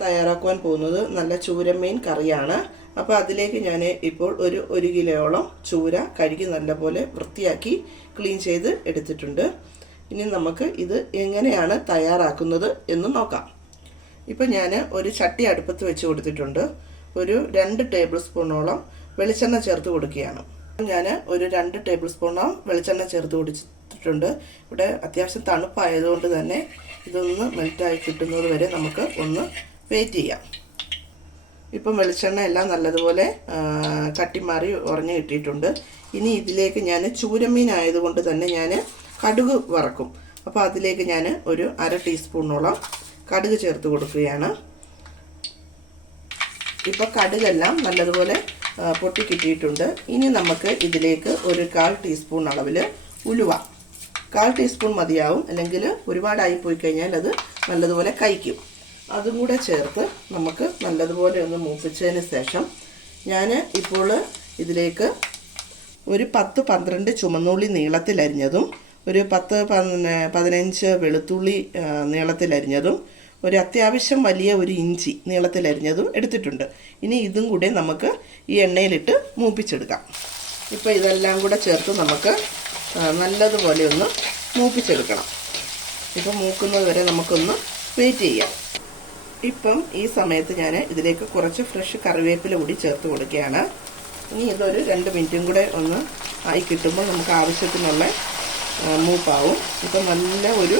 തയ്യാറാക്കുവാൻ പോകുന്നത് നല്ല ചൂരമീൻ കറിയാണ്. അപ്പോൾ അതിലേക്ക് ഞാൻ ഇപ്പോൾ ഒരു ഒരു കിലോയോളം ചൂര കഴുകി നല്ലപോലെ വൃത്തിയാക്കി ക്ലീൻ ചെയ്ത് എടുത്തിട്ടുണ്ട്. ഇനി നമുക്ക് ഇത് എങ്ങനെയാണ് തയ്യാറാക്കുന്നത് എന്ന് നോക്കാം. ഇപ്പോൾ ഞാൻ ഒരു ചട്ടി അടുപ്പത്ത് വെച്ച് കൊടുത്തിട്ടുണ്ട്. ഒരു രണ്ട് ടേബിൾ സ്പൂണോളം വെളിച്ചെണ്ണ ചേർത്ത് കൊടുക്കുകയാണ്. ഞാൻ ഒരു രണ്ട് ടേബിൾ സ്പൂണോളം വെളിച്ചെണ്ണ ചേർത്ത് കൊടുത്തിട്ടുണ്ട്. ഇവിടെ അത്യാവശ്യം തണുപ്പായതുകൊണ്ട് തന്നെ ഇതൊന്ന് മെൽറ്റായി കിട്ടുന്നത് വരെ നമുക്ക് ഒന്ന് വെയിറ്റ് ചെയ്യാം. ഇപ്പം വെളിച്ചെണ്ണ എല്ലാം നല്ലതുപോലെ കട്ടിമാറി ഉറഞ്ഞു കിട്ടിയിട്ടുണ്ട്. ഇനി ഇതിലേക്ക് ഞാൻ ചൂരമീൻ ആയതുകൊണ്ട് തന്നെ ഞാൻ കടുക് വറക്കും. അപ്പോൾ അതിലേക്ക് ഞാൻ ഒരു അര ടീസ്പൂണോളം കടുക് ചേർത്ത് കൊടുക്കുകയാണ്. ഇപ്പോൾ കടുകെല്ലാം നല്ലതുപോലെ പൊട്ടി കിട്ടിയിട്ടുണ്ട്. ഇനി നമുക്ക് ഇതിലേക്ക് ഒരു കാൽ ടീസ്പൂൺ അളവിൽ ഉലുവ. കാൽ ടീസ്പൂൺ മതിയാവും. അല്ലെങ്കിൽ ഒരുപാടായി പോയി കഴിഞ്ഞാൽ അത് നല്ലതുപോലെ കഴിക്കും. അതും കൂടെ ചേർത്ത് നമുക്ക് നല്ലതുപോലെ ഒന്ന് മൂപ്പിച്ചതിന് ശേഷം ഞാൻ ഇപ്പോൾ ഇതിലേക്ക് ഒരു പത്ത് പന്ത്രണ്ട് ചുമന്നുള്ളി നീളത്തിലരിഞ്ഞതും ഒരു പത്ത് പതിന- പതിനഞ്ച് വെളുത്തുള്ളി നീളത്തിലരിഞ്ഞതും ഒരു അത്യാവശ്യം വലിയ ഒരു ഇഞ്ചി നീളത്തിലരിഞ്ഞതും എടുത്തിട്ടുണ്ട്. ഇനി ഇതും കൂടെ നമുക്ക് ഈ എണ്ണയിലിട്ട് മൂപ്പിച്ചെടുക്കാം. ഇപ്പോൾ ഇതെല്ലാം കൂടെ ചേർത്ത് നമുക്ക് നല്ലതുപോലെ ഒന്ന് മൂപ്പിച്ചെടുക്കണം. ഇപ്പോൾ മൂക്കുന്നത് വരെ നമുക്കൊന്ന് വെയിറ്റ് ചെയ്യാം. ഇപ്പം ഈ സമയത്ത് ഞാൻ ഇതിലേക്ക് കുറച്ച് ഫ്രഷ് കറിവേപ്പില കൂടി ചേർത്ത് കൊടുക്കുകയാണ്. ഇനി ഇതൊരു രണ്ട് മിനിറ്റും കൂടെ ഒന്ന് ആയി കിട്ടുമ്പോൾ നമുക്ക് ആവശ്യത്തിനുള്ള മൂപ്പാവും. ഇപ്പം നല്ല ഒരു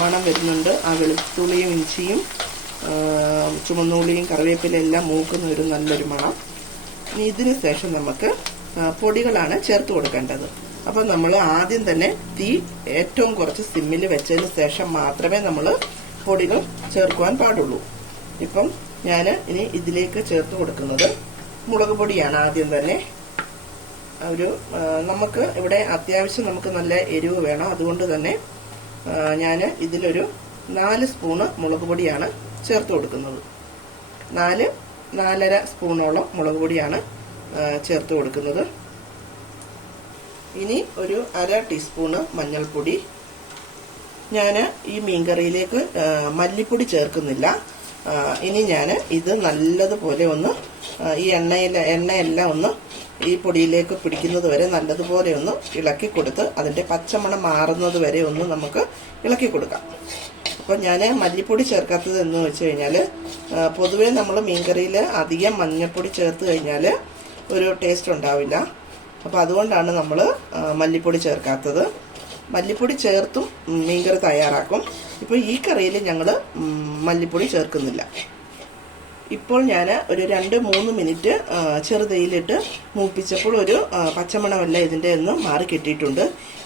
മണം വരുന്നുണ്ട്. ആ വെളുത്തുള്ളിയും ഇഞ്ചിയും ചുമന്നുള്ളിയും കറിവേപ്പിലെല്ലാം മൂക്കുന്ന ഒരു നല്ലൊരു മണം. ഇനി ഇതിന് ശേഷം നമുക്ക് പൊടികളാണ് ചേർത്ത് കൊടുക്കേണ്ടത്. അപ്പം നമ്മൾ ആദ്യം തന്നെ തീ ഏറ്റവും കുറച്ച് സിമ്മിൽ വെച്ചതിന് ശേഷം മാത്രമേ നമ്മൾ പൊടികൾ ചേർക്കുവാൻ പാടുള്ളൂ. ഇപ്പം ഞാൻ ഇനി ഇതിലേക്ക് ചേർത്ത് കൊടുക്കുന്നത് മുളക് പൊടിയാണ് ആദ്യം തന്നെ. ഒരു നമുക്ക് ഇവിടെ അത്യാവശ്യം നമുക്ക് നല്ല എരിവ് വേണം. അതുകൊണ്ട് തന്നെ ഞാൻ ഇതിലൊരു നാല് സ്പൂണ് മുളക് പൊടിയാണ് ചേർത്ത് കൊടുക്കുന്നത്. നാല് നാലര സ്പൂണോളം മുളക് പൊടിയാണ് ചേർത്ത് കൊടുക്കുന്നത്. ഇനി ഒരു അര ടീസ്പൂണ് മഞ്ഞൾപ്പൊടി ഞാൻ ഈ മീൻകറിയിലേക്ക് മല്ലിപ്പൊടി ചേർക്കുന്നില്ല. ഇനി ഞാൻ ഇത് നല്ലതുപോലെ ഒന്ന് ഈ എണ്ണയിൽ എണ്ണയെല്ലാം ഒന്ന് ഈ പൊടിയിലേക്ക് പിടിക്കുന്നത് വരെ നല്ലതുപോലെ ഒന്ന് ഇളക്കി കൊടുത്ത് അതിന്റെ പച്ചമണം മാറുന്നത് വരെ ഒന്ന് നമുക്ക് ഇളക്കി കൊടുക്കാം. അപ്പോൾ ഞാൻ മല്ലിപ്പൊടി ചേർക്കാത്തത് എന്ന് വെച്ച് കഴിഞ്ഞാൽ പൊതുവേ നമ്മൾ മീൻകറിയിൽ അധികം മഞ്ഞൾപ്പൊടി ചേർത്ത് കഴിഞ്ഞാൽ ഒരു ടേസ്റ്റ് ഉണ്ടാവില്ല. അപ്പോൾ അതുകൊണ്ടാണ് നമ്മൾ മല്ലിപ്പൊടി ചേർക്കാത്തത്. മല്ലിപ്പൊടി ചേർത്തും മീൻ മീൻകറി തയ്യാറാക്കും. ഇപ്പോൾ ഈ കറിയിൽ ഞങ്ങൾ മല്ലിപ്പൊടി ചേർക്കുന്നില്ല. ഇപ്പോൾ ഞാൻ ഒരു രണ്ട് മൂന്ന് മിനിറ്റ് ചെറുതയിലിട്ട് മൂപ്പിച്ചപ്പോൾ ഒരു പച്ചമണമല്ല ഇതിന്റെ ഒന്ന് മാറി കിട്ടിയിട്ടുണ്ട്.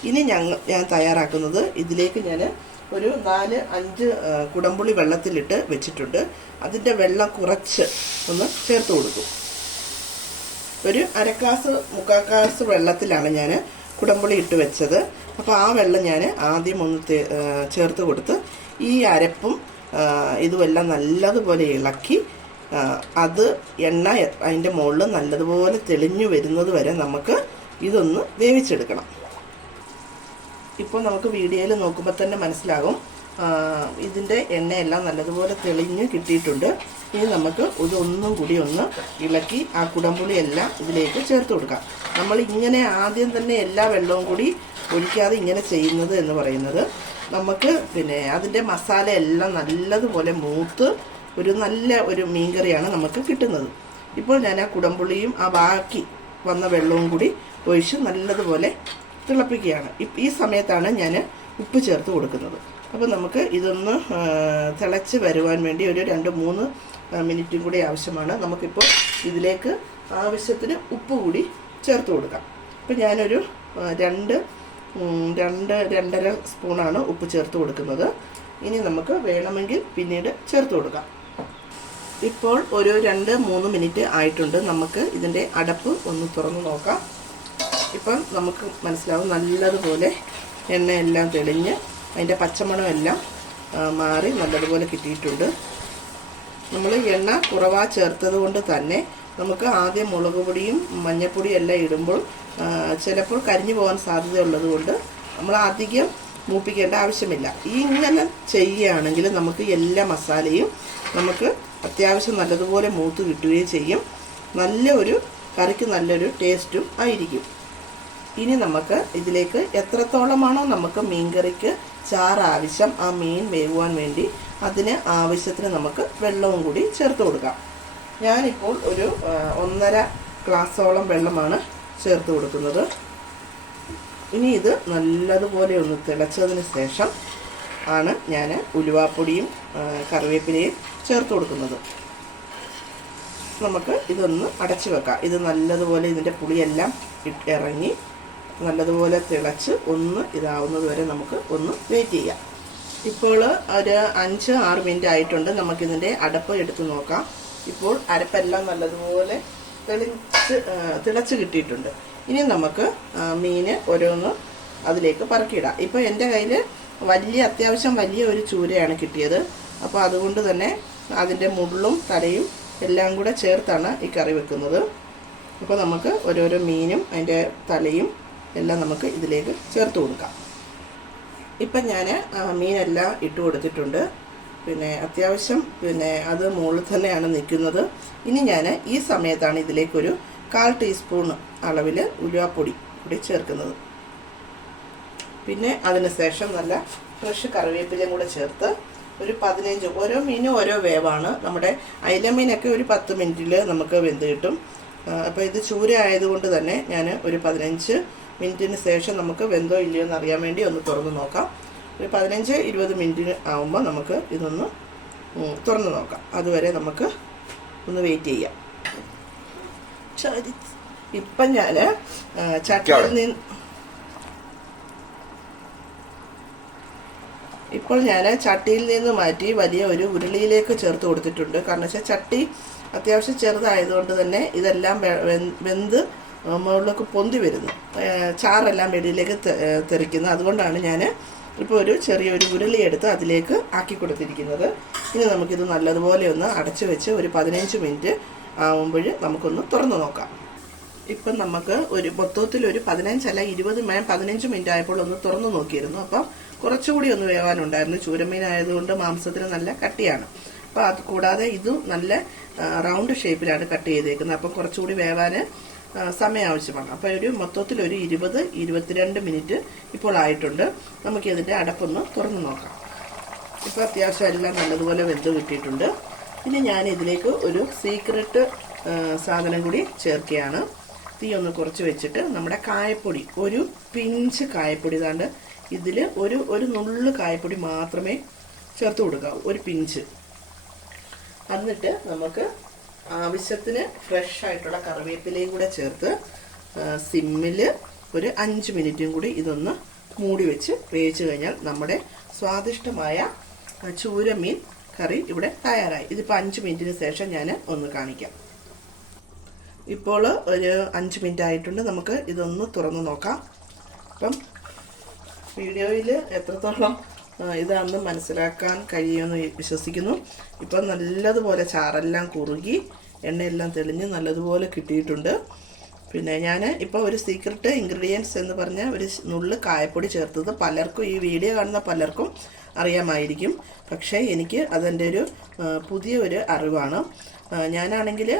ഇനി ഞങ്ങൾ ഞാൻ തയ്യാറാക്കുന്നത് ഇതിലേക്ക് ഞാൻ ഒരു നാല് അഞ്ച് കുടംപുളി വെള്ളത്തിലിട്ട് വെച്ചിട്ടുണ്ട്. അതിന്റെ വെള്ളം കുറച്ച് ഒന്ന് ചേർത്ത് കൊടുക്കും. ഒരു അര ഗ്ലാസ് മുക്കാൽ ഗ്ലാസ് വെള്ളത്തിലാണ് ഞാൻ കുടംപുളി ഇട്ട് വെച്ചത്. അപ്പോൾ ആ വെള്ളം ഞാൻ ആദ്യം ഒന്ന് ചേർത്ത് കൊടുത്ത് ഈ അരപ്പും ഇതുമെല്ലാം നല്ലതുപോലെ ഇളക്കി അത് എണ്ണ അതിന്റെ മുകളിൽ നല്ലതുപോലെ തെളിഞ്ഞു വരുന്നത് വരെ നമുക്ക് ഇതൊന്ന് വേവിച്ചെടുക്കണം. ഇപ്പോൾ നമുക്ക് വീഡിയോയിൽ നോക്കുമ്പോൾ തന്നെ മനസ്സിലാകും ഇതിന്റെ എണ്ണയെല്ലാം നല്ലതുപോലെ തെളിഞ്ഞ് കിട്ടിയിട്ടുണ്ട്. ഇനി നമുക്ക് ഇതൊന്നും കൂടി ഒന്ന് ഇളക്കി ആ കുടംപുളി എല്ലാം ഇതിലേക്ക് ചേർത്ത് കൊടുക്കാം. നമ്മൾ ഇങ്ങനെ ആദ്യം തന്നെ എല്ലാ വെള്ളവും കൂടി ഒഴിക്കാതെ ഇങ്ങനെ ചെയ്യുന്നത് എന്ന് പറയുന്നത് നമുക്ക് പിന്നെ അതിന്റെ മസാല എല്ലാം നല്ലതുപോലെ മൂത്ത് ഒരു നല്ല ഒരു മീൻകറിയാണ് നമുക്ക് കിട്ടുന്നത്. ഇപ്പോൾ ഞാൻ ആ കുടംപുളിയും ആ ബാക്കി വന്ന വെള്ളവും കൂടി ഒഴിച്ച് നല്ലതുപോലെ തിളപ്പിക്കുകയാണ്. ഈ സമയത്താണ് ഞാൻ ഉപ്പ് ചേർത്ത് കൊടുക്കുന്നത്. അപ്പോൾ നമുക്ക് ഇതൊന്ന് തിളച്ച് വരുവാൻ വേണ്ടി ഒരു രണ്ട് മൂന്ന് മിനിറ്റും കൂടി ആവശ്യമാണ്. നമുക്കിപ്പോൾ ഇതിലേക്ക് ആവശ്യത്തിന് ഉപ്പ് കൂടി ചേർത്ത് കൊടുക്കാം. അപ്പോൾ ഞാനൊരു രണ്ട് രണ്ട് രണ്ടര സ്പൂണാണ് ഉപ്പ് ചേർത്ത് കൊടുക്കുന്നത്. ഇനി നമുക്ക് വേണമെങ്കിൽ പിന്നീട് ചേർത്ത് കൊടുക്കാം. ഇപ്പോൾ ഒരു രണ്ട് മൂന്ന് മിനിറ്റ് ആയിട്ടുണ്ട്. നമുക്ക് ഇതിന്റെ അടപ്പ് ഒന്ന് തുറന്ന് നോക്കാം. ഇപ്പം നമുക്ക് മനസ്സിലാവും നല്ലതുപോലെ എണ്ണയെല്ലാം തെളിഞ്ഞ് അതിന്റെ പച്ചമണം എല്ലാം മാറി നല്ലതുപോലെ കിട്ടിയിട്ടുണ്ട്. നമ്മൾ എണ്ണ കുറവാ ചേർത്തത് കൊണ്ട് തന്നെ നമുക്ക് ആദ്യം മുളക് പൊടിയും മഞ്ഞൾപ്പൊടിയും എല്ലാം ഇടുമ്പോൾ ചിലപ്പോൾ കരിഞ്ഞു പോകാൻ സാധ്യതയുള്ളത് കൊണ്ട് നമ്മൾ അധികം മൂപ്പിക്കേണ്ട ആവശ്യമില്ല. ഈ ഇങ്ങനെ ചെയ്യുകയാണെങ്കിൽ നമുക്ക് എല്ലാ മസാലയും നമുക്ക് അത്യാവശ്യം നല്ലതുപോലെ മൂത്ത് കിട്ടുകയും ചെയ്യും. നല്ല ഒരു കറിക്ക് നല്ലൊരു ടേസ്റ്റും ആയിരിക്കും. ഇനി നമുക്ക് ഇതിലേക്ക് എത്രത്തോളമാണോ നമുക്ക് മീൻകറിക്ക് ചാറ് ആവശ്യം ആ മീൻ വേകുവാൻ വേണ്ടി അതിന് ആവശ്യത്തിന് നമുക്ക് വെള്ളവും കൂടി ചേർത്ത് കൊടുക്കാം. ഞാനിപ്പോൾ ഒരു ഒന്നര ഗ്ലാസ്സോളം വെള്ളമാണ് ചേർത്ത് കൊടുക്കുന്നത്. ഇനി ഇത് നല്ലതുപോലെ ഒന്ന് തിളച്ചതിന് ശേഷം ആണ് ഞാൻ ഉലുവാപ്പൊടിയും കറിവേപ്പിലയും ചേർത്ത് കൊടുക്കുന്നത്. നമുക്ക് ഇതൊന്ന് അടച്ചു വെക്കാം. ഇത് നല്ലതുപോലെ ഇതിന്റെ പുളിയെല്ലാം ഇറങ്ങി നല്ലതുപോലെ തിളച്ച് ഒന്ന് ഇതാവുന്നത് വരെ നമുക്ക് ഒന്ന് വെയിറ്റ് ചെയ്യാം. ഇപ്പോൾ ഒരു അഞ്ച് ആറ് മിനിറ്റ് ആയിട്ടുണ്ട്. നമുക്കിതിന്റെ അടപ്പ് എടുത്ത് നോക്കാം. ഇപ്പോൾ അരപ്പെല്ലാം നല്ലതുപോലെ തെളിച്ച് തിളച്ച് കിട്ടിയിട്ടുണ്ട്. ഇനി നമുക്ക് മീന് ഓരോന്ന് അതിലേക്ക് പറക്കിയിടാം. ഇപ്പോൾ എന്റെ കയ്യിൽ വലിയ അത്യാവശ്യം വലിയ ഒരു ചൂരയാണ് കിട്ടിയത്. അപ്പോൾ അതുകൊണ്ട് തന്നെ അതിന്റെ മുള്ളും തലയും എല്ലാം കൂടെ ചേർത്താണ് ഈ കറി വെക്കുന്നത്. അപ്പോൾ നമുക്ക് ഓരോരോ മീനും അതിന്റെ തലയും എല്ലാം നമുക്ക് ഇതിലേക്ക് ചേർത്ത് കൊടുക്കാം. ഇപ്പം ഞാൻ മീനെല്ലാം ഇട്ട് കൊടുത്തിട്ടുണ്ട്. പിന്നെ അത്യാവശ്യം പിന്നെ അത് മുകളിൽ തന്നെയാണ് നിൽക്കുന്നത്. ഇനി ഞാൻ ഈ സമയത്താണ് ഇതിലേക്കൊരു കാൽ ടീസ്പൂൺ അളവിൽ ഉലുവാപ്പൊടി കൂടി ചേർക്കുന്നത്. പിന്നെ അതിന് ശേഷം നല്ല ഫ്രഷ് കറിവേപ്പിലയും കൂടെ ചേർത്ത് ഒരു പതിനഞ്ച് ഓരോ മീനും ഓരോ വേവാണ്. നമ്മുടെ അയില മീനൊക്കെ ഒരു പത്ത് മിനിറ്റിൽ നമുക്ക് വെന്ത് കിട്ടും. അപ്പോൾ ഇത് ചൂര ആയതുകൊണ്ട് തന്നെ ഞാൻ ഒരു പതിനഞ്ച് മിനിറ്റിന് ശേഷം നമുക്ക് വെന്തോ ഇല്ലയോ എന്ന് അറിയാൻ വേണ്ടി ഒന്ന് തുറന്ന് നോക്കാം. ഒരു പതിനഞ്ച് ഇരുപത് മിനിറ്റിന് ആകുമ്പോൾ നമുക്ക് ഇതൊന്ന് തുറന്ന് നോക്കാം. അതുവരെ നമുക്ക് ഒന്ന് വെയിറ്റ് ചെയ്യാം. ഇപ്പം ഞാൻ ചട്ടിയിൽ നിന്ന് ഇപ്പോൾ ഞാൻ ചട്ടിയിൽ നിന്ന് മാറ്റി വലിയ ഒരു ഉരുളിയിലേക്ക് ചേർത്ത് കൊടുത്തിട്ടുണ്ട്. കാരണം വെച്ചാൽ ചട്ടി അത്യാവശ്യം ചെറുതായതുകൊണ്ട് തന്നെ ഇതെല്ലാം വെന്ത് മുകളിലേക്ക് പൊന്തി വരുന്നു. ചാറെല്ലാം വെളിയിലേക്ക് തെറിക്കുന്നത് അതുകൊണ്ടാണ് ഞാൻ ഇപ്പോൾ ഒരു ചെറിയൊരു ഉരുളി എടുത്ത് അതിലേക്ക് ആക്കി കൊടുത്തിരിക്കുന്നത്. ഇനി നമുക്കിത് നല്ലതുപോലെ ഒന്ന് അടച്ചു വെച്ച് ഒരു പതിനഞ്ച് മിനിറ്റ് ആകുമ്പോൾ നമുക്കൊന്ന് തുറന്നു നോക്കാം. ഇപ്പം നമുക്ക് ഒരു മൊത്തത്തിൽ ഒരു പതിനഞ്ചല്ല ഇരുപത് മേ പതിനഞ്ച് മിനിറ്റ് ആയപ്പോൾ ഒന്ന് തുറന്നു നോക്കിയിരുന്നു. അപ്പം കുറച്ചുകൂടി ഒന്ന് വേവാനുണ്ടായിരുന്നു. ചൂരമീൻ ആയതുകൊണ്ട് മാംസത്തിന് നല്ല കട്ടിയാണ്. അപ്പോൾ അത് കൂടാതെ ഇതും നല്ല റൗണ്ട് ഷേപ്പിലാണ് കട്ട് ചെയ്തേക്കുന്നത്. അപ്പം കുറച്ചുകൂടി വേവാൻ സമയം ആവശ്യമാണ് അപ്പൊ ഒരു മൊത്തത്തിൽ ഒരു ഇരുപത് ഇരുപത്തിരണ്ട് മിനിറ്റ് ഇപ്പോൾ ആയിട്ടുണ്ട്. നമുക്ക് ഇതിന്റെ അടപ്പൊന്ന് തുറന്നു നോക്കാം. ഇപ്പോൾ അത്യാവശ്യം എല്ലാം നല്ലതുപോലെ വെന്ത് കിട്ടിയിട്ടുണ്ട്. ഇനി ഞാൻ ഇതിലേക്ക് ഒരു സീക്രട്ട് സാധനം കൂടി ചേർക്കുകയാണ്. തീ ഒന്ന് കുറച്ച് വെച്ചിട്ട് നമ്മുടെ കായപ്പൊടി ഒരു പിഞ്ച് കായപ്പൊടി ഇതാണ്ട് ഇതിൽ ഒരു ഒരു നുള്ളു കായപ്പൊടി മാത്രമേ ചേർത്ത് കൊടുക്കാവൂ. ഒരു പിഞ്ച്. എന്നിട്ട് നമുക്ക് ആവശ്യത്തിന് ഫ്രഷ് ആയിട്ടുള്ള കറിവേപ്പിലയും കൂടെ ചേർത്ത് സിമ്മിൽ ഒരു അഞ്ച് മിനിറ്റും കൂടി ഇതൊന്ന് മൂടി വെച്ച് വേവിച്ച് കഴിഞ്ഞാൽ നമ്മുടെ സ്വാദിഷ്ടമായ ചൂരമീൻ കറി ഇവിടെ തയ്യാറായി. ഇതിപ്പോൾ അഞ്ച് മിനിറ്റിന് ശേഷം ഞാൻ ഒന്ന് കാണിക്കാം. ഇപ്പോൾ ഒരു അഞ്ച് മിനിറ്റ് ആയിട്ടുണ്ട്. നമുക്ക് ഇതൊന്ന് തുറന്ന് നോക്കാം. അപ്പം വീഡിയോയിൽ എത്രത്തോളം ഇതാണെന്ന് മനസ്സിലാക്കാൻ കഴിയുമെന്ന് വിശ്വസിക്കുന്നു. ഇപ്പം നല്ലതുപോലെ ചാറെല്ലാം കുറുകി എണ്ണയെല്ലാം തെളിഞ്ഞ് നല്ലതുപോലെ കിട്ടിയിട്ടുണ്ട്. പിന്നെ ഞാൻ ഇപ്പോൾ ഒരു സീക്രട്ട് ഇൻഗ്രീഡിയൻസ് എന്ന് പറഞ്ഞ ഒരു നുള്ള് കായപ്പൊടി ചേർത്തത് പലർക്കും ഈ വീഡിയോ കാണുന്ന പലർക്കും അറിയാമായിരിക്കും. പക്ഷേ എനിക്ക് അതെന്റെ ഒരു പുതിയ ഒരു അറിവാണ്. ഞാനാണെങ്കിൽ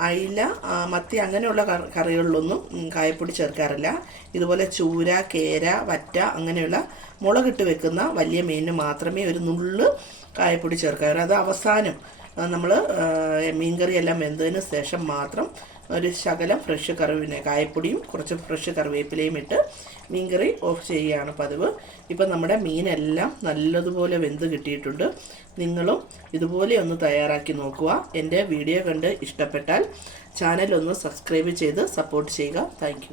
അയില മത്തി അങ്ങനെയുള്ള കറി- കറികളിലൊന്നും കായപ്പൊടി ചേർക്കാറില്ല. ഇതുപോലെ ചൂര കേര വറ്റ അങ്ങനെയുള്ള മുളകിട്ട് വെക്കുന്ന വലിയ മീനിന് മാത്രമേ ഒരു നുള്ള് കായപ്പൊടി ചേർക്കാറുള്ളൂ. അത് അവസാനം നമ്മൾ മീൻകറിയെല്ലാം വെന്തതിന് ശേഷം മാത്രം ഒരു ശകലം ഫ്രഷ് കറിവിനെ കായപ്പൊടിയും കുറച്ച് ഫ്രഷ് കറിവേപ്പിലയും ഇട്ട് മീൻകറി ഓഫ് ചെയ്യുകയാണ് പതിവ്. ഇപ്പം നമ്മുടെ മീനെല്ലാം നല്ലതുപോലെ വെന്ത് കിട്ടിയിട്ടുണ്ട്. നിങ്ങളും ഇതുപോലെ ഒന്ന് തയ്യാറാക്കി നോക്കുക. എന്റെ വീഡിയോ കണ്ട് ഇഷ്ടപ്പെട്ടാൽ ചാനൽ ഒന്ന് സബ്സ്ക്രൈബ് ചെയ്ത് സപ്പോർട്ട് ചെയ്യുക. താങ്ക്